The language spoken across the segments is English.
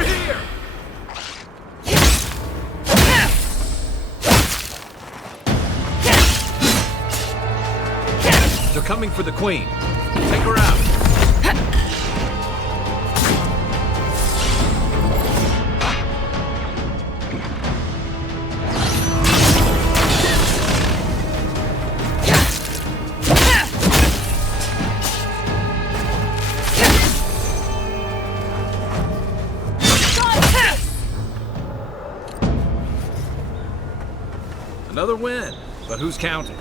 Over here! They're coming for the queen. Take her out. Another win, but who's counting?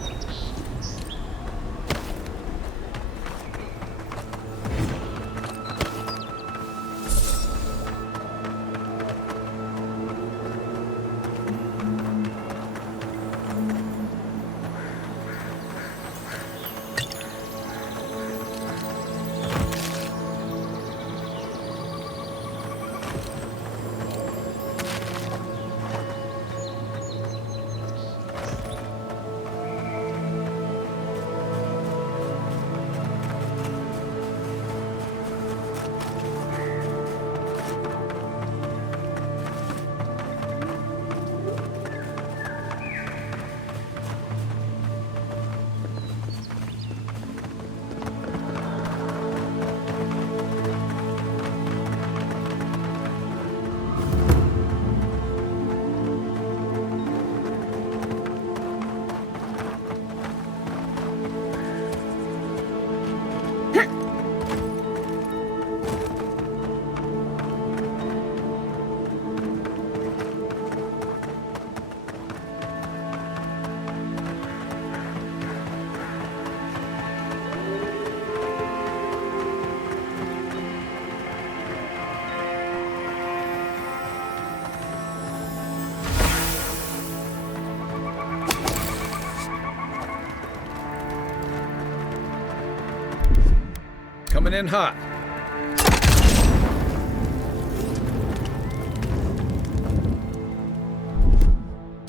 Coming in hot.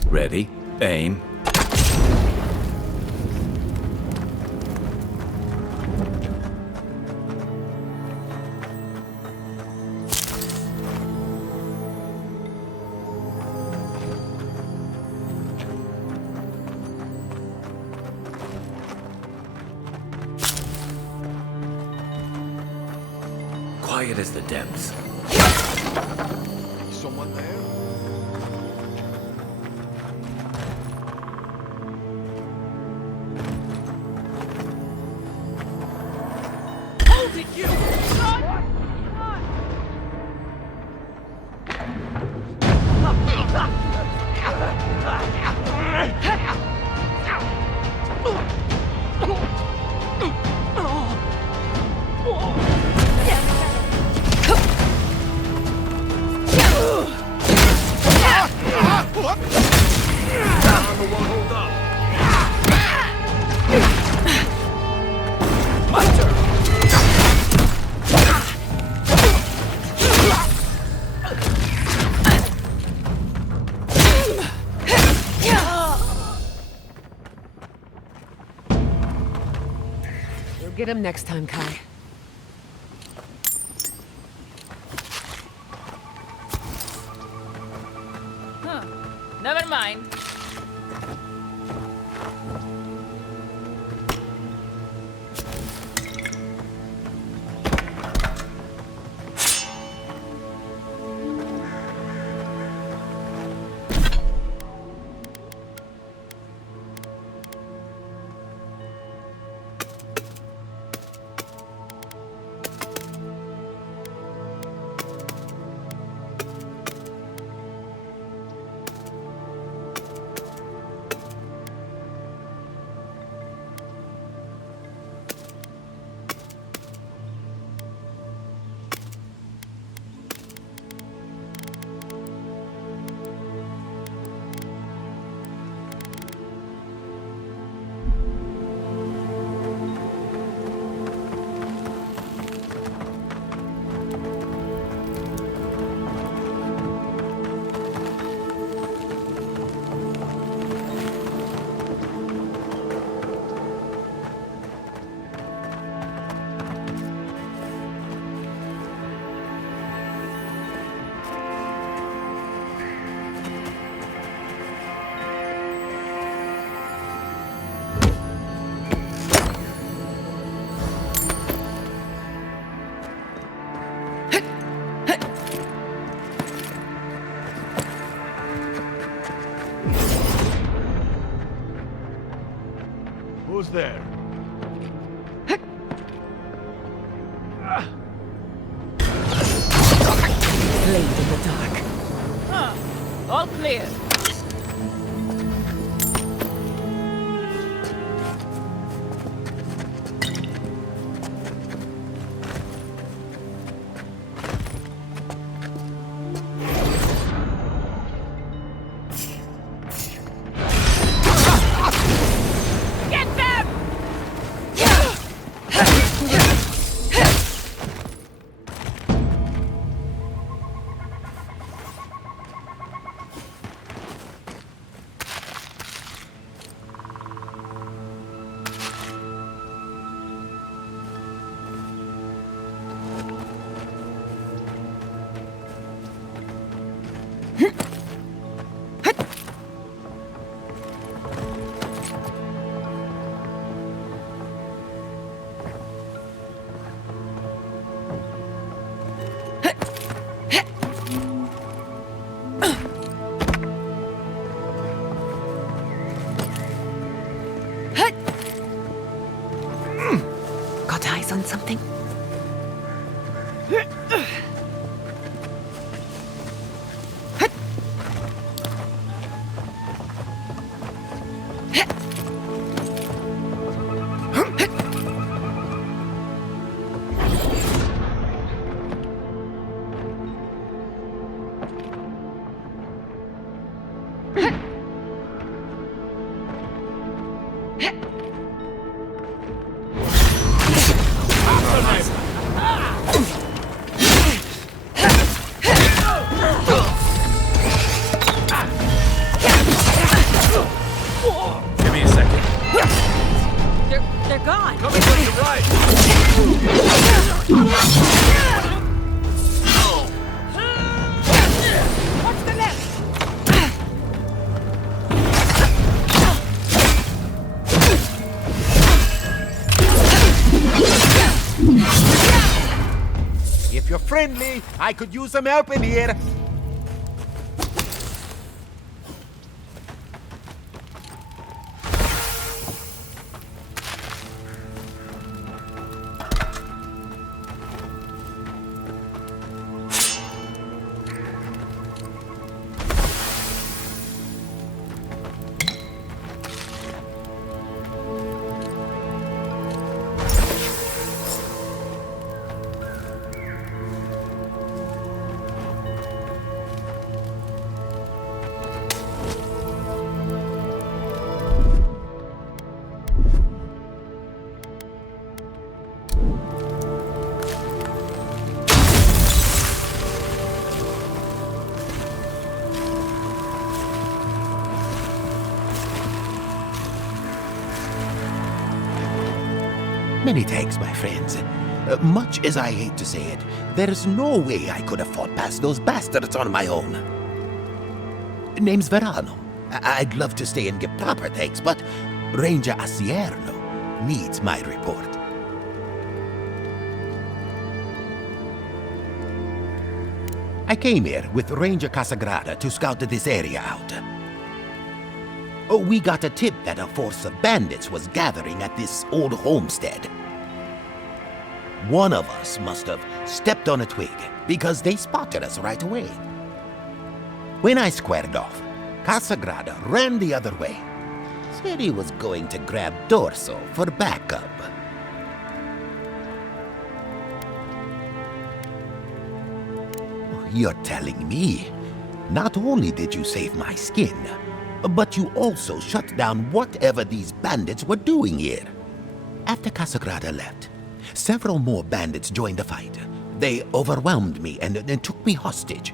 Ready, aim. Quiet as the depths. Someone there? Hold it, you! You'll get him next time, Kai. Huh. Never mind. Who's there? Blade in the dark. Huh. All clear. Get them! Got eyes on something? Give me a second. They're gone. Coming from your right. What's the left? If you're friendly, I could use some help in here. Many thanks, my friends. Much as I hate to say it, there's no way I could have fought past those bastards on my own. Name's Verano. I'd love to stay and give proper thanks, but Ranger Aedyr needs my report. I came here with Ranger Casagrada to scout this area out. We got a tip that a force of bandits was gathering at this old homestead. One of us must have stepped on a twig because they spotted us right away. When I squared off, Casagrada ran the other way. Said he was going to grab Dorso for backup. You're telling me, not only did you save my skin, but you also shut down whatever these bandits were doing here. After Casagrada left, several more bandits joined the fight. They overwhelmed me and took me hostage.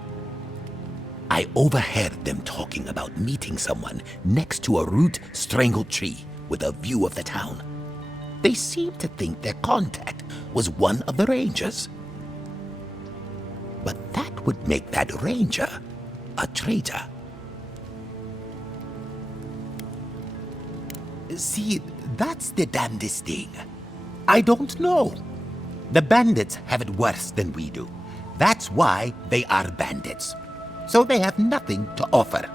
I overheard them talking about meeting someone next to a root-strangled tree with a view of the town. They seemed to think their contact was one of the rangers. But that would make that ranger a traitor. See, that's the damnedest thing. I don't know. The bandits have it worse than we do. That's why they are bandits. So they have nothing to offer.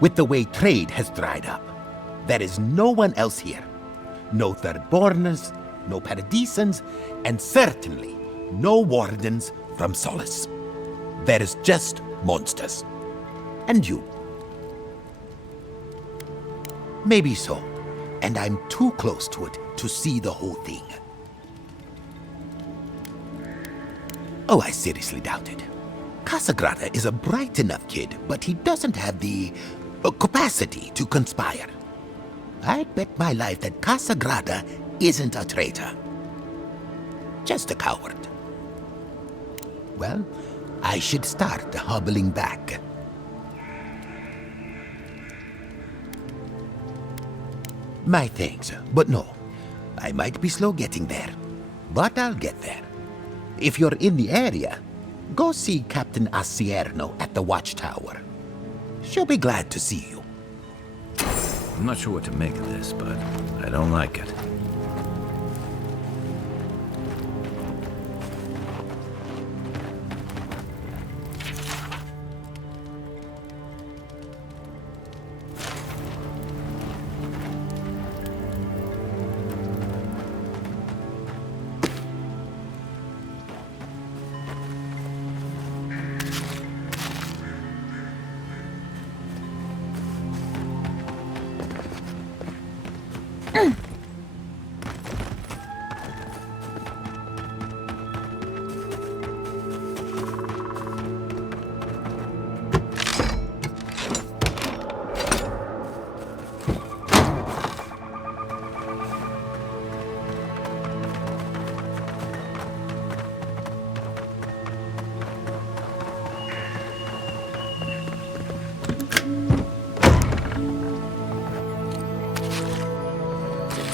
With the way trade has dried up, there is no one else here. no thirdborners, no paradisans, and certainly no wardens from Solace. There's just monsters. And you. Maybe so, and I'm too close to it to see the whole thing. Oh, I seriously doubt it. Casagrada is a bright enough kid, but he doesn't have the capacity to conspire. I'd bet my life that Casagrada isn't a traitor. Just a coward. Well, I should start hobbling back. My thanks, but no. I might be slow getting there, but I'll get there. If you're in the area, go see Captain Asierno at the watchtower. She'll be glad to see you. I'm not sure what to make of this, but I don't like it.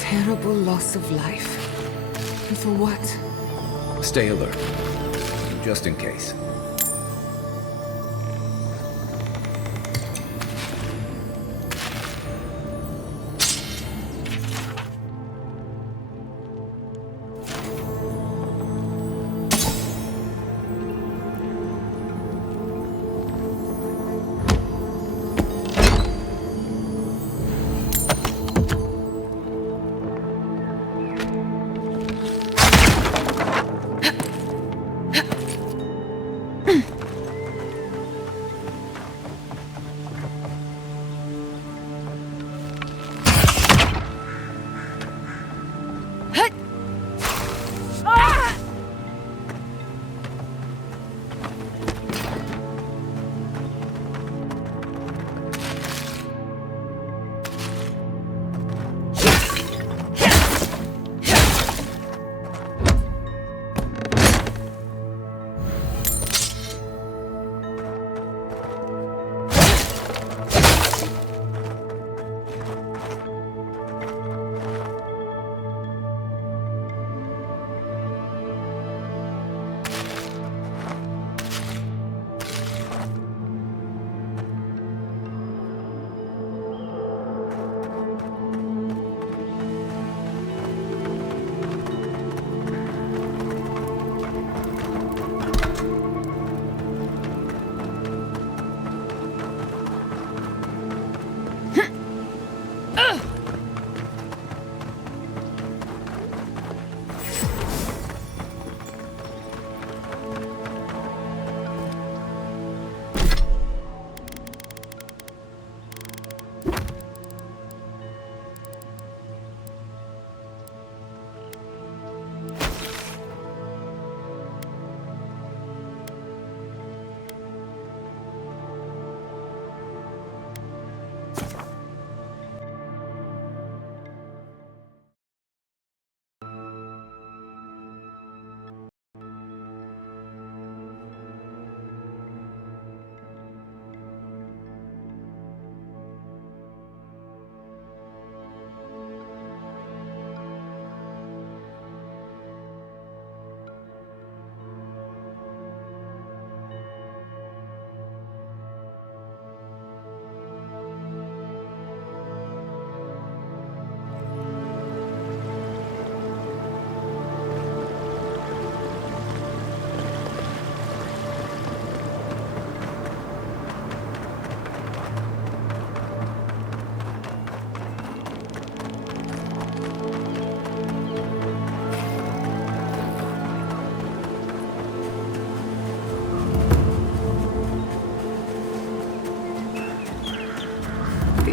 Terrible loss of life. And for what? Stay alert, just in case.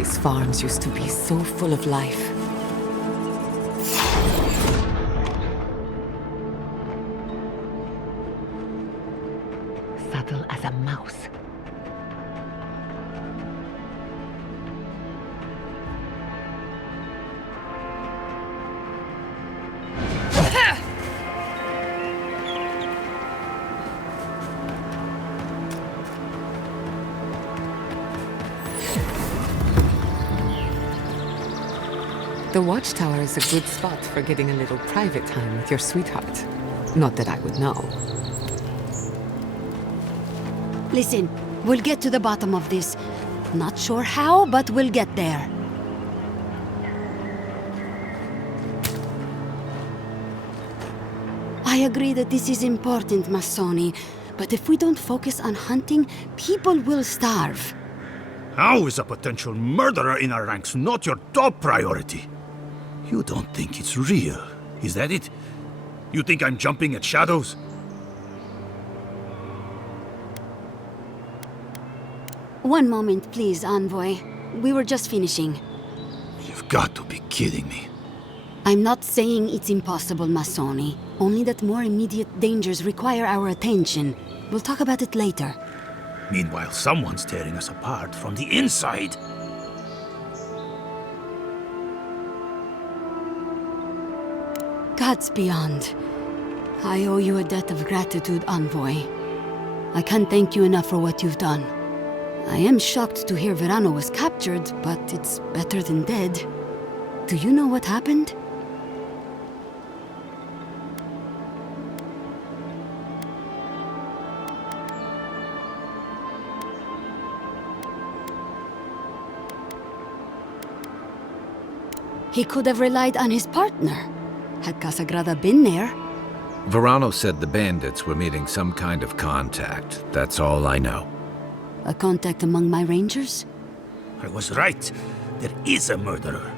These farms used to be so full of life. Subtle as a mouse. The watchtower is a good spot for getting a little private time with your sweetheart. Not that I would know. Listen, we'll get to the bottom of this. Not sure how, but we'll get there. I agree that this is important, Masoni. But if we don't focus on hunting, people will starve. How is a potential murderer in our ranks not your top priority? You don't think it's real, is that it? You think I'm jumping at shadows? One moment, please, Envoy. We were just finishing. You've got to be kidding me. I'm not saying it's impossible, Masoni. Only that more immediate dangers require our attention. We'll talk about it later. Meanwhile, someone's tearing us apart from the inside. Gods beyond. I owe you a debt of gratitude, Envoy. I can't thank you enough for what you've done. I am shocked to hear Verano was captured, but it's better than dead. Do you know what happened? He could have relied on his partner. Had Casagrada been there? Verano said the bandits were meeting some kind of contact. That's all I know. A contact among my rangers? I was right. There is a murderer.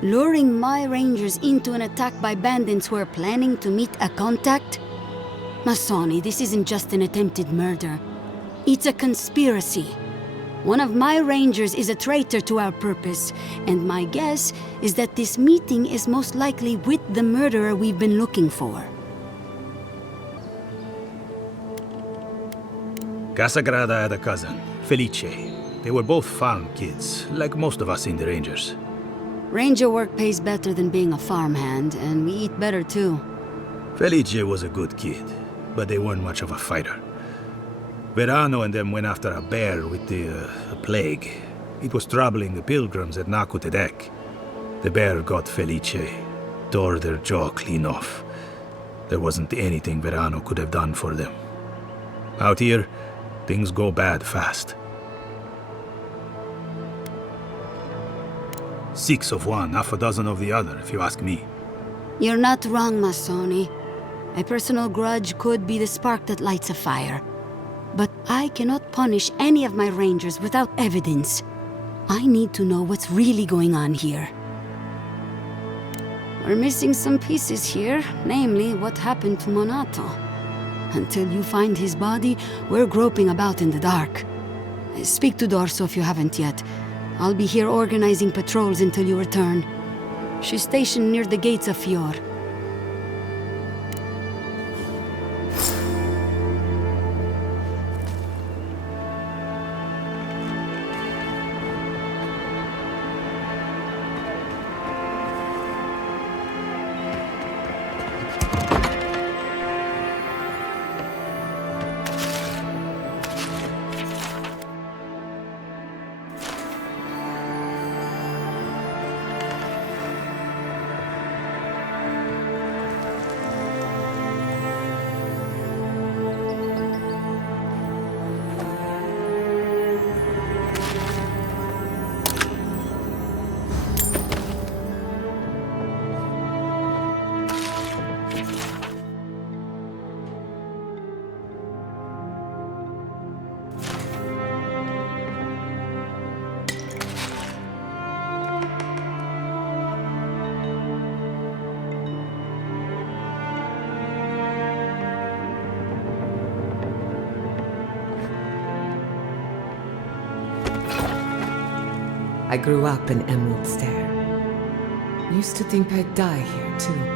Luring my rangers into an attack by bandits who are planning to meet a contact? Masoni, this isn't just an attempted murder. It's a conspiracy. One of my rangers is a traitor to our purpose, and my guess is that this meeting is most likely with the murderer we've been looking for. Casagrada had a cousin, Felice. They were both farm kids, like most of us in the Rangers. Ranger work pays better than being a farmhand, and we eat better too. Felice was a good kid, but they weren't much of a fighter. Verano and them went after a bear with the plague. It was troubling the pilgrims at Nakutedek. The bear got Felice, tore their jaw clean off. There wasn't anything Verano could have done for them. Out here, things go bad fast. 6 of one, half a dozen of the other, if you ask me. You're not wrong, Masoni. A personal grudge could be the spark that lights a fire. But I cannot punish any of my rangers without evidence. I need to know what's really going on here. We're missing some pieces here, namely what happened to Monato. Until you find his body, we're groping about in the dark. Speak to Dorso if you haven't yet. I'll be here organizing patrols until you return. She's stationed near the gates of Fior. I grew up in Emerald Stair. Used to think I'd die here, too.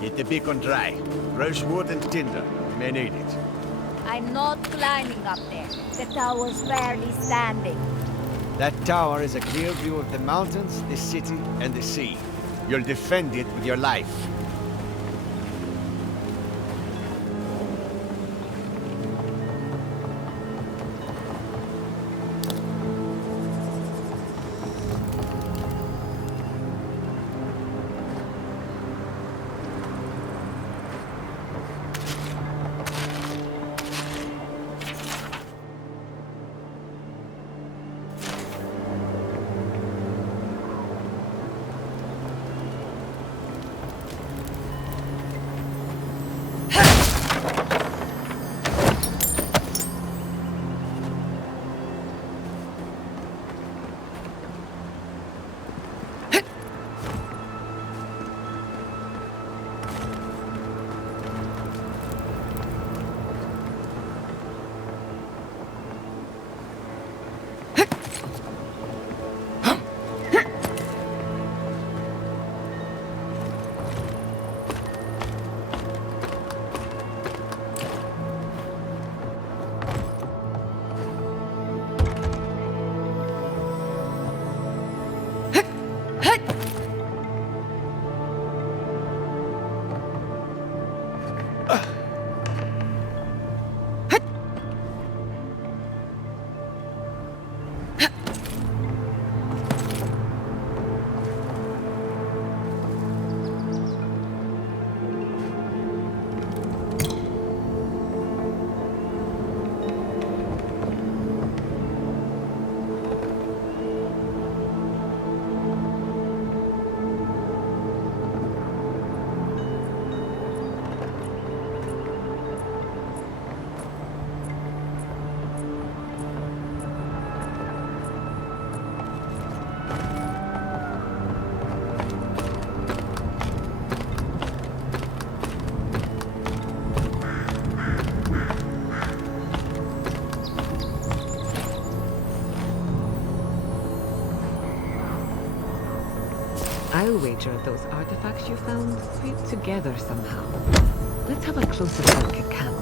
Get the beacon dry. Fresh wood and tinder. You may need it. I'm not climbing up there. The tower's barely standing. That tower is a clear view of the mountains, the city, and the sea. You'll defend it with your life. I'll wager those artifacts you found fit together somehow. Let's have a closer look at camp.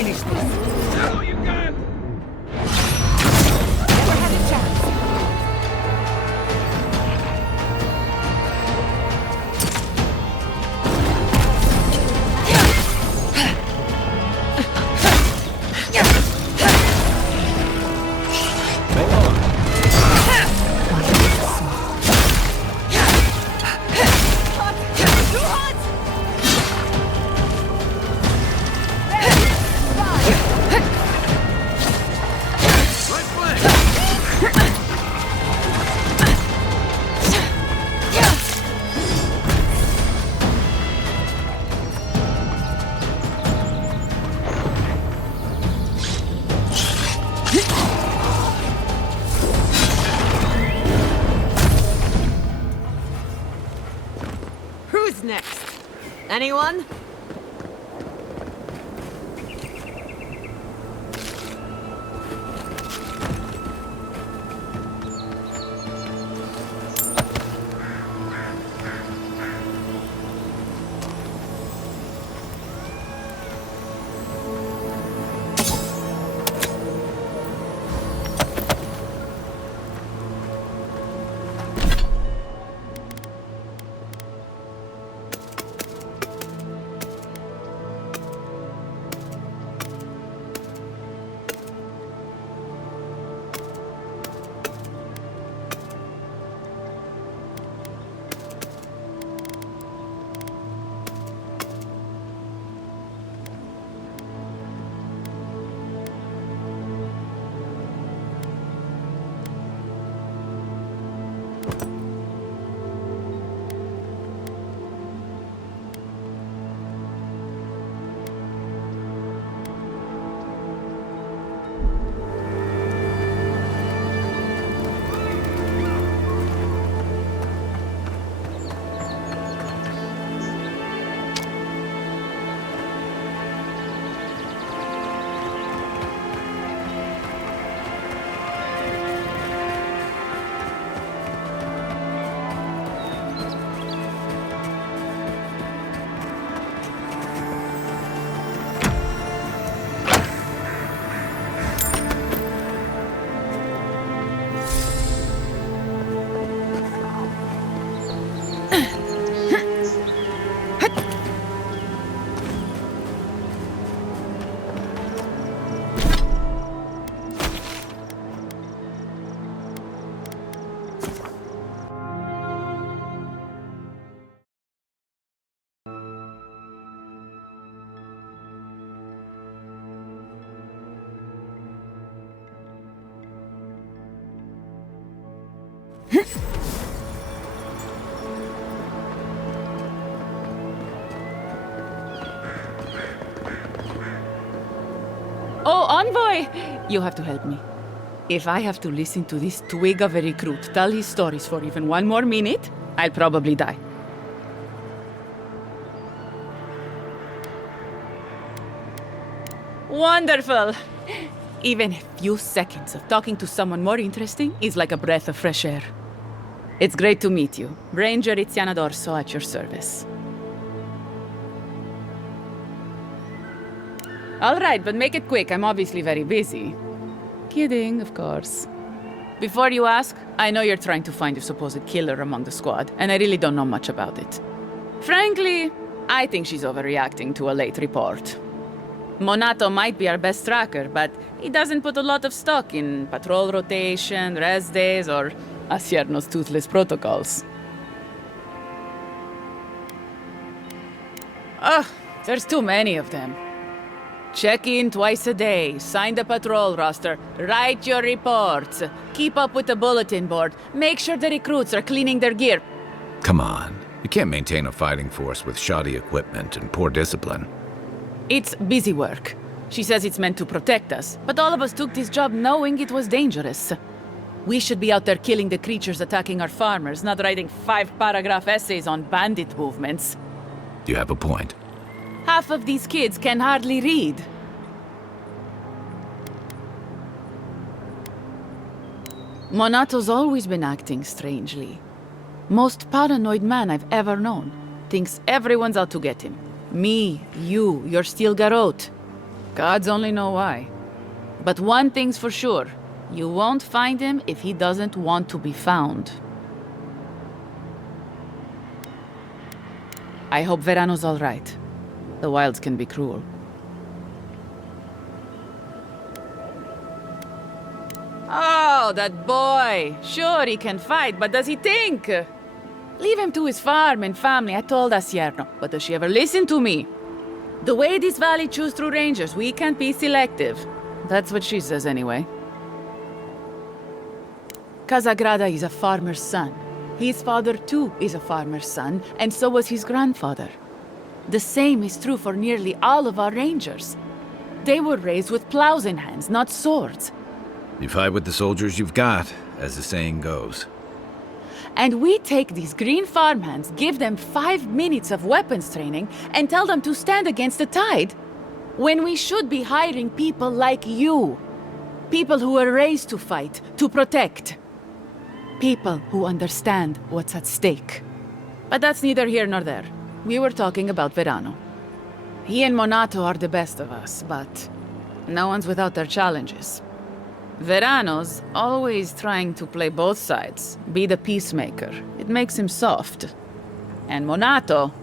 Finish this. Oh, you can! Never had a chance. Who's next? Anyone? Oh, envoy! You have to help me. If I have to listen to this twig of a recruit tell his stories for even one more minute, I'll probably die. Wonderful! Even a few seconds of talking to someone more interesting is like a breath of fresh air. It's great to meet you. Ranger Iziana Dorso at your service. All right, but make it quick. I'm obviously very busy. Kidding, of course. Before you ask, I know you're trying to find your supposed killer among the squad, and I really don't know much about it. Frankly, I think she's overreacting to a late report. Monato might be our best tracker, but he doesn't put a lot of stock in patrol rotation, rest days, or Asierno's toothless protocols. Ugh, there's too many of them. Check in twice a day, sign the patrol roster, write your reports, keep up with the bulletin board, make sure the recruits are cleaning their gear. Come on. You can't maintain a fighting force with shoddy equipment and poor discipline. It's busy work. She says it's meant to protect us, but all of us took this job knowing it was dangerous. We should be out there killing the creatures attacking our farmers, not writing 5-paragraph essays on bandit movements. You have a point. Half of these kids can hardly read. Monato's always been acting strangely. Most paranoid man I've ever known. Thinks everyone's out to get him. Me, you, your steel garrote. Gods only know why. But one thing's for sure. You won't find him if he doesn't want to be found. I hope Verano's all right. The wilds can be cruel. Oh, that boy! Sure, he can fight, but does he think? Leave him to his farm and family, I told Asierno. But does she ever listen to me? The way this valley chews through rangers, we can't be selective. That's what she says anyway. Casagrada is a farmer's son. His father too is a farmer's son, and so was his grandfather. The same is true for nearly all of our rangers. They were raised with plows in hands, not swords. You fight with the soldiers you've got, as the saying goes. And we take these green farmhands, give them 5 minutes of weapons training, and tell them to stand against the tide, when we should be hiring people like you. People who were raised to fight, to protect. People who understand what's at stake. But that's neither here nor there. We were talking about Verano. He and Monato are the best of us, but no one's without their challenges. Verano's always trying to play both sides, be the peacemaker. It makes him soft. And Monato,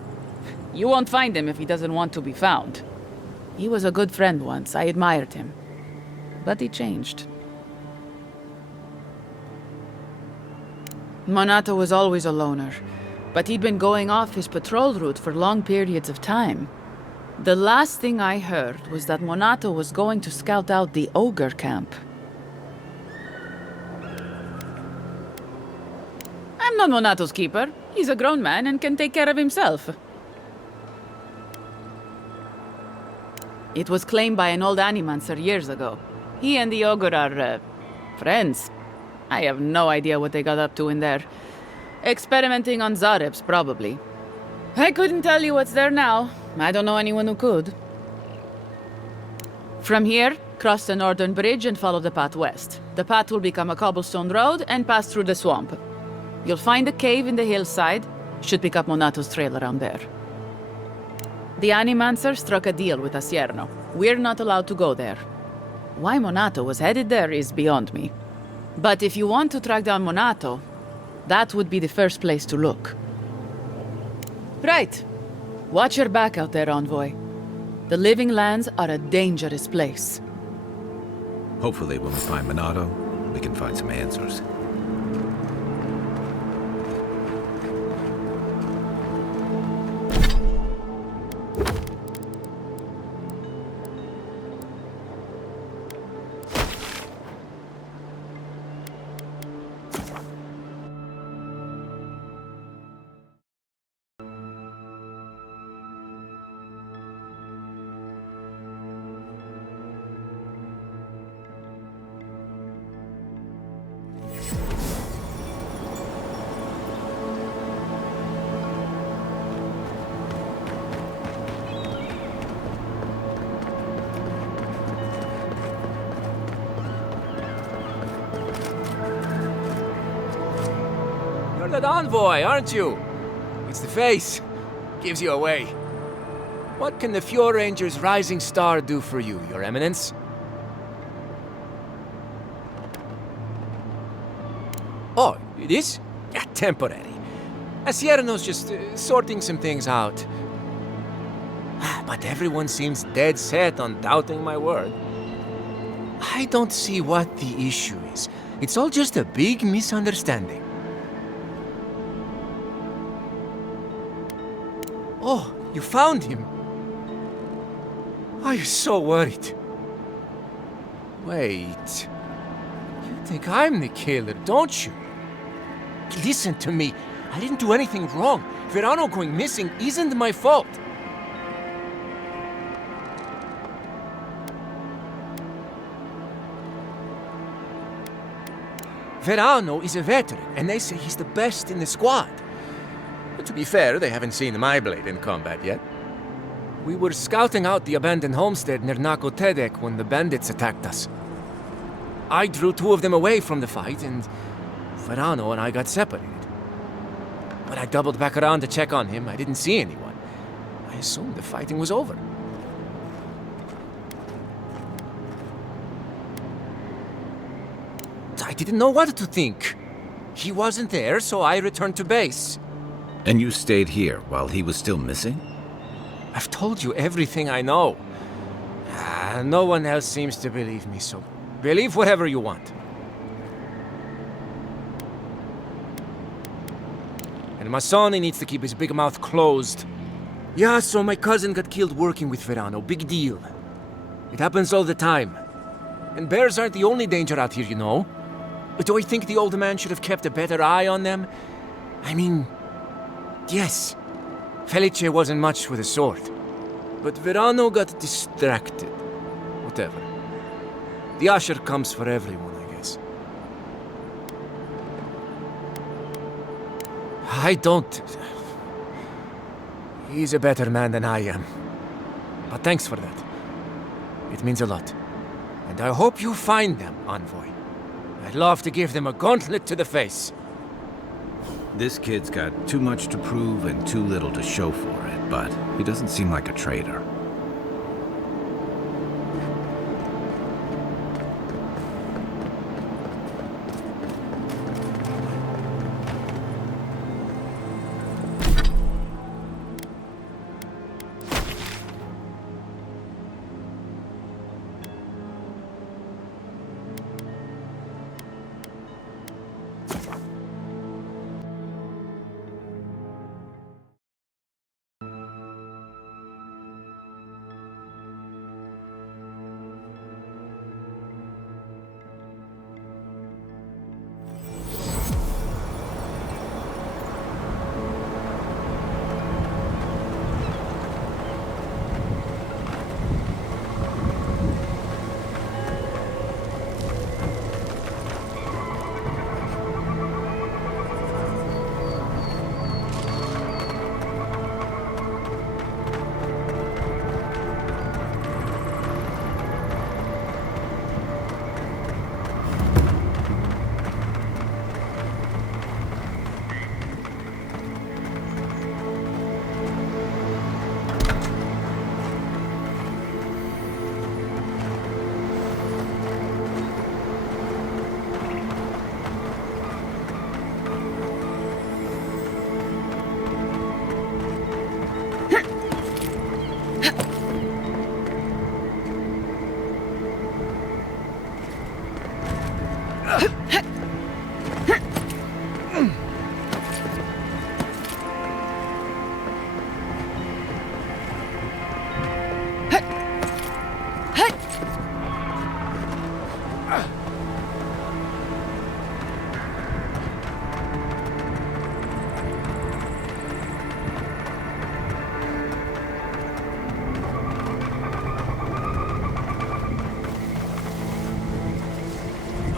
you won't find him if he doesn't want to be found. He was a good friend once, I admired him. But he changed. Monato was always a loner, but he'd been going off his patrol route for long periods of time. The last thing I heard was that Monato was going to scout out the ogre camp. I'm not Monato's keeper. He's a grown man and can take care of himself. It was claimed by an old animancer years ago. He and the ogre are, friends. I have no idea what they got up to in there. Experimenting on Zarebs, probably. I couldn't tell you what's there now. I don't know anyone who could. From here, cross the northern bridge and follow the path west. The path will become a cobblestone road and pass through the swamp. You'll find a cave in the hillside. Should pick up Monato's trail around there. The Animancer struck a deal with Asierno. We're not allowed to go there. Why Monato was headed there is beyond me. But if you want to track down Monato, that would be the first place to look. Right. Watch your back out there, envoy. The Living Lands are a dangerous place. Hopefully when we find Monato, we can find some answers. You're that envoy, aren't you? It's the face. Gives you away. What can the Fjord Ranger's Rising Star do for you, Your Eminence? Oh, it is? Yeah, temporary. Asierno's just sorting some things out. But everyone seems dead set on doubting my word. I don't see what the issue is. It's all just a big misunderstanding. Oh, you found him. I was so worried. Wait. You think I'm the killer, don't you? Listen to me. I didn't do anything wrong. Verano going missing isn't my fault. Verano is a veteran, and they say he's the best in the squad. But To be fair, they haven't seen my blade in combat yet. We were scouting out the abandoned homestead near Nakotedek when the bandits attacked us. I drew 2 of them away from the fight, and Verano and I got separated. When I doubled back around to check on him, I didn't see anyone. I assumed the fighting was over. I didn't know what to think. He wasn't there, so I returned to base. And you stayed here while he was still missing? I've told you everything I know. No one else seems to believe me, so believe whatever you want. And Masoni needs to keep his big mouth closed. Yeah, so my cousin got killed working with Verano. Big deal. It happens all the time. And bears aren't the only danger out here, you know. But do I think the old man should have kept a better eye on them? I mean, yes. Felice wasn't much with a sword. But Verano got distracted. Whatever. The usher comes for everyone, I guess. I don't... He's a better man than I am. But thanks for that. It means a lot. And I hope you find them, Envoy. I'd love to give them a gauntlet to the face. This kid's got too much to prove and too little to show for it, but he doesn't seem like a traitor.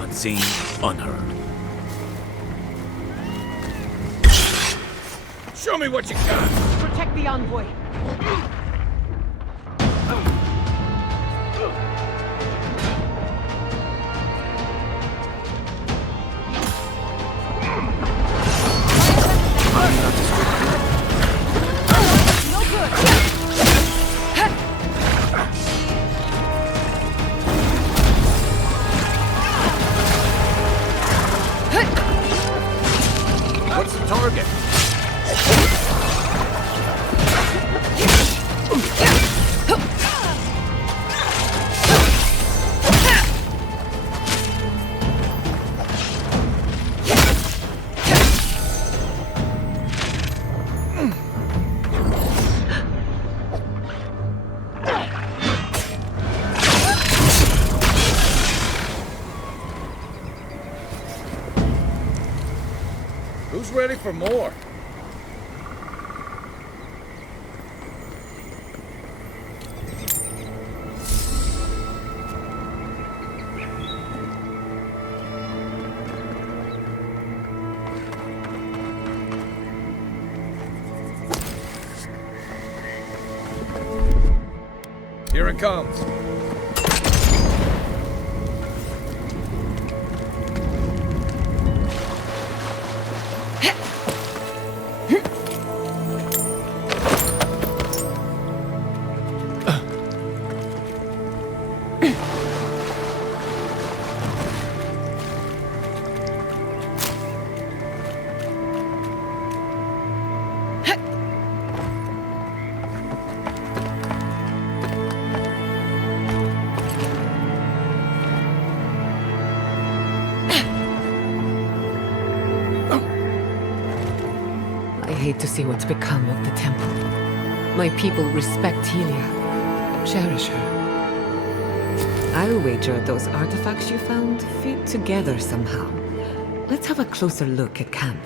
Unseen, unheard. Show me what you got! Protect the envoy. No good. What's the target? Who's ready for more? Here it comes. I hate to see what's become of the temple. My people respect Helia, cherish her. I'll wager those artifacts you found fit together somehow. Let's have a closer look at camp.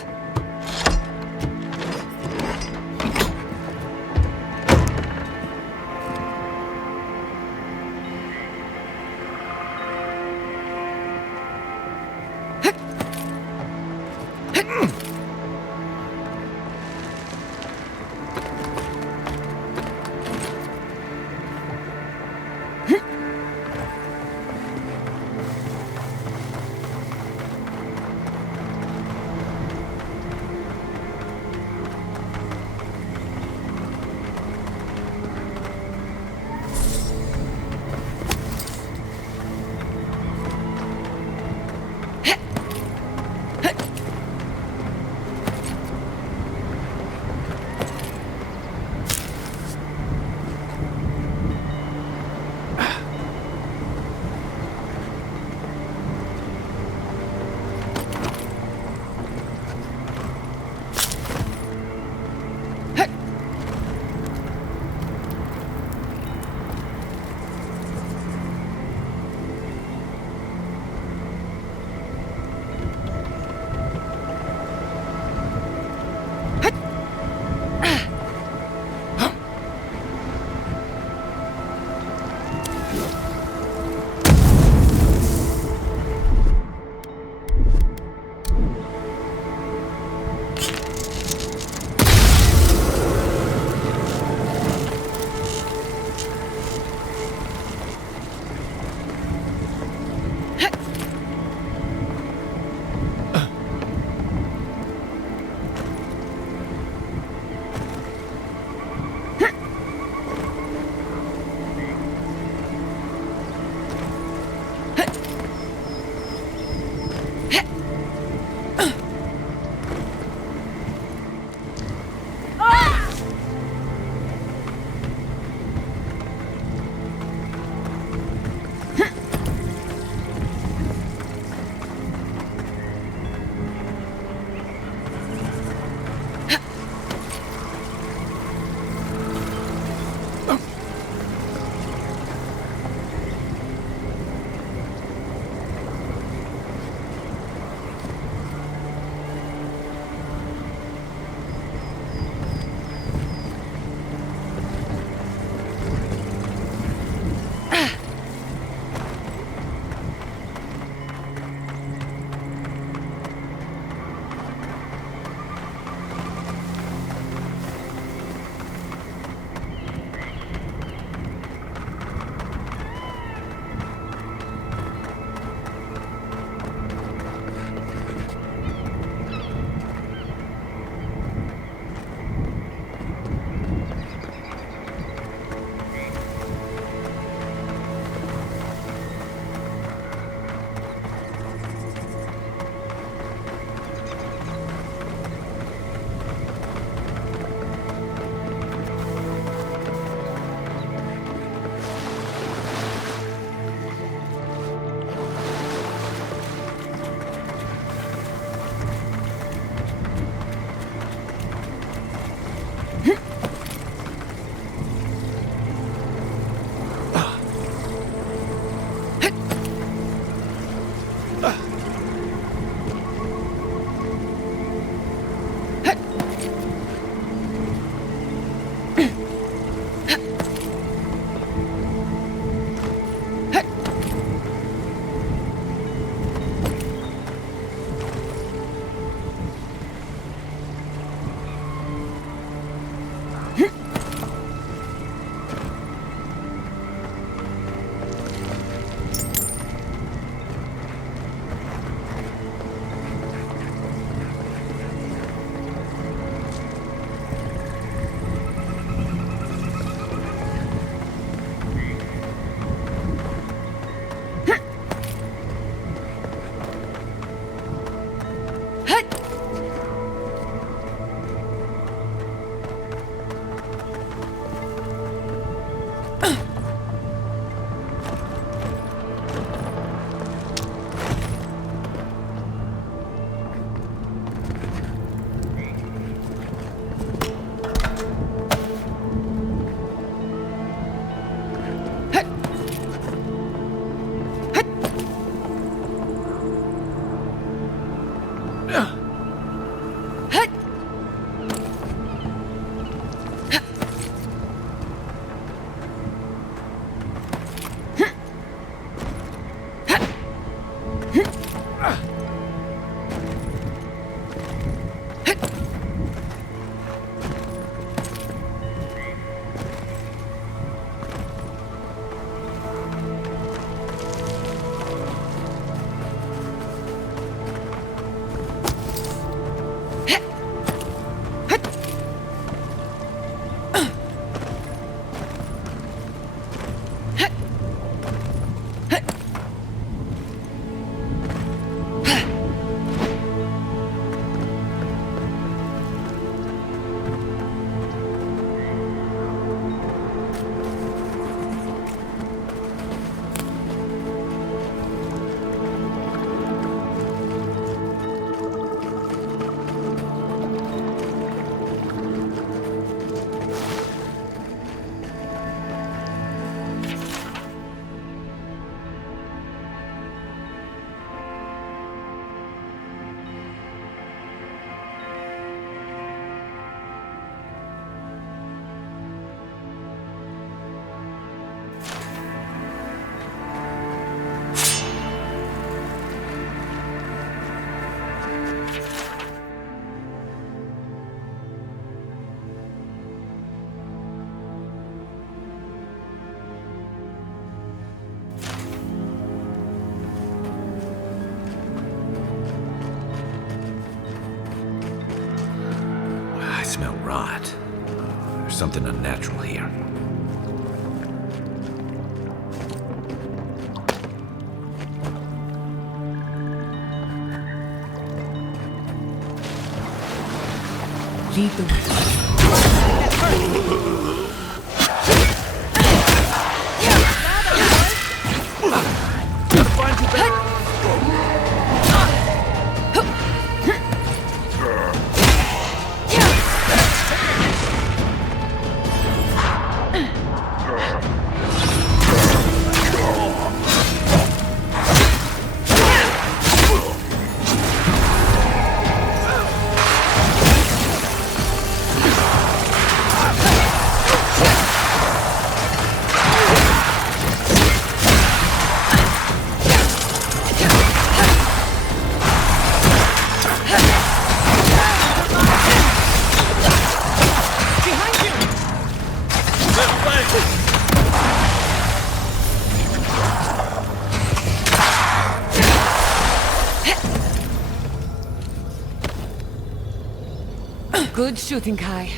rot. There's something unnatural here. Lead the way. Good shooting, Kai.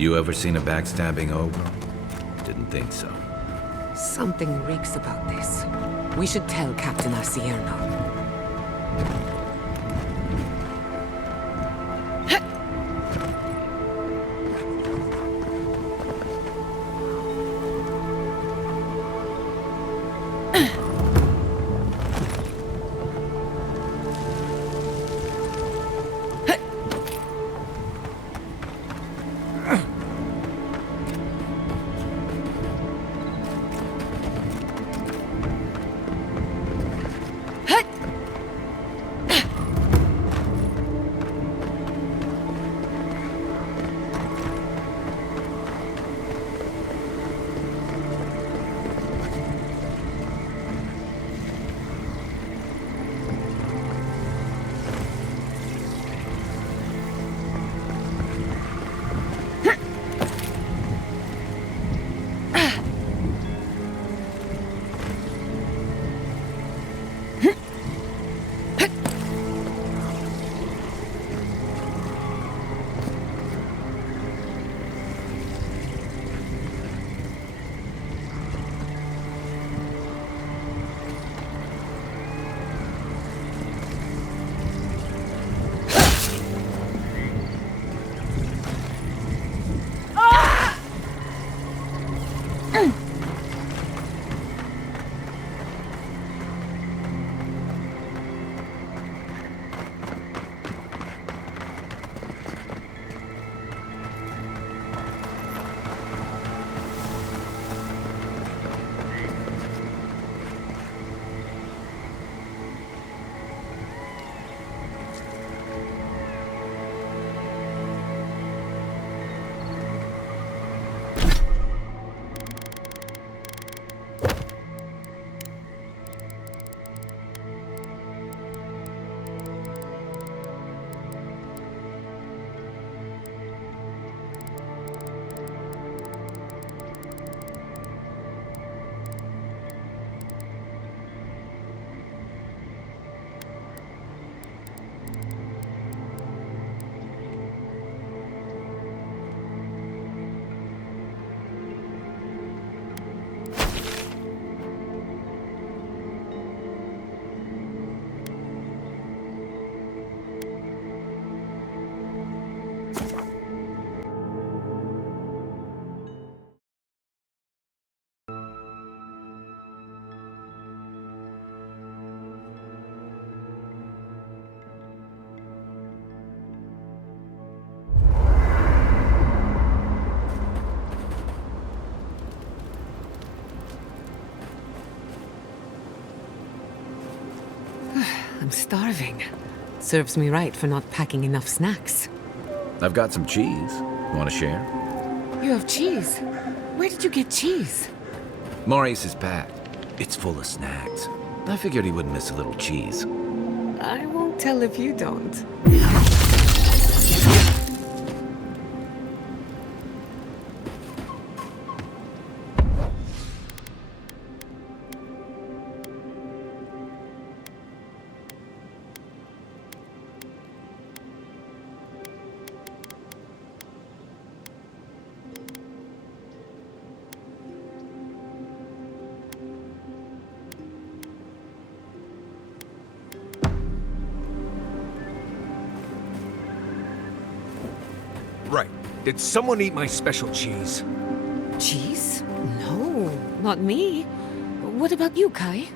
You ever seen a backstabbing ogre? Didn't think so. Something reeks about this. We should tell Captain Asierno. I'm starving. Serves me right for not packing enough snacks. I've got some cheese. Want to share? You have cheese? Where did you get cheese? Maurice's pack. It's full of snacks. I figured he wouldn't miss a little cheese. I won't tell if you don't. Right. Did someone eat my special cheese? Cheese? No, not me. What about you, Kai?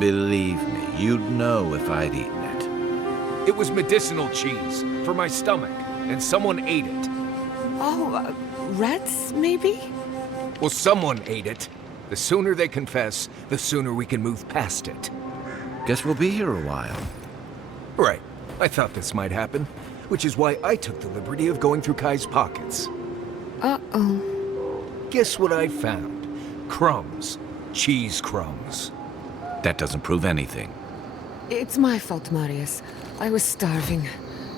Believe me, you'd know if I'd eaten it. It was medicinal cheese for my stomach, and someone ate it. Oh, rats, maybe? Well, someone ate it. The sooner they confess, the sooner we can move past it. Guess we'll be here a while. Right. I thought this might happen, which is why I took the liberty of going through Kai's pockets. Uh-oh. Guess what I found? Crumbs. Cheese crumbs. That doesn't prove anything. It's my fault, Marius. I was starving,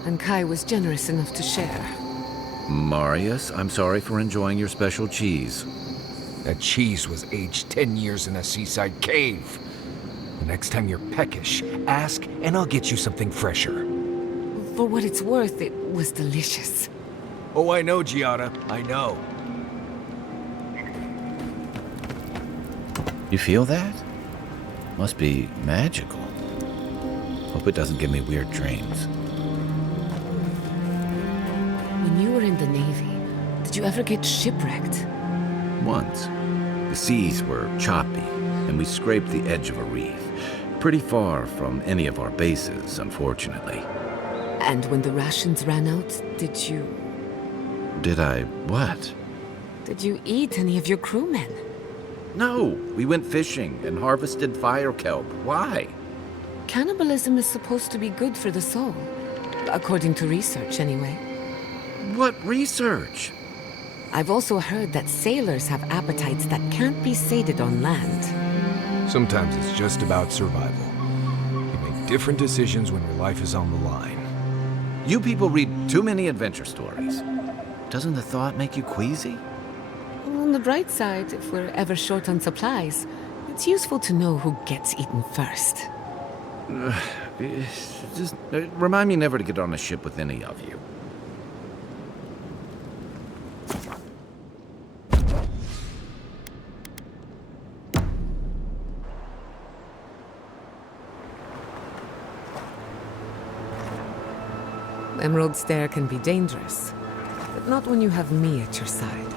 and Kai was generous enough to share. Marius, I'm sorry for enjoying your special cheese. That cheese was aged 10 years in a seaside cave. The next time you're peckish, ask and I'll get you something fresher. For what it's worth, it was delicious. Oh, I know, Giada. I know. You feel that? Must be magical. Hope it doesn't give me weird dreams. When you were in the Navy, did you ever get shipwrecked? Once. The seas were choppy, and we scraped the edge of a reef. Pretty far from any of our bases, unfortunately. And when the rations ran out, did you... Did I what? Did you eat any of your crewmen? No, we went fishing and harvested fire kelp. Why? Cannibalism is supposed to be good for the soul. According to research, anyway. What research? I've also heard that sailors have appetites that can't be sated on land. Sometimes it's just about survival. You make different decisions when your life is on the line. You people read too many adventure stories. Doesn't the thought make you queasy? On the bright side, if we're ever short on supplies, it's useful to know who gets eaten first. Just remind me never to get on a ship with any of you. Emerald Stair can be dangerous, but not when you have me at your side.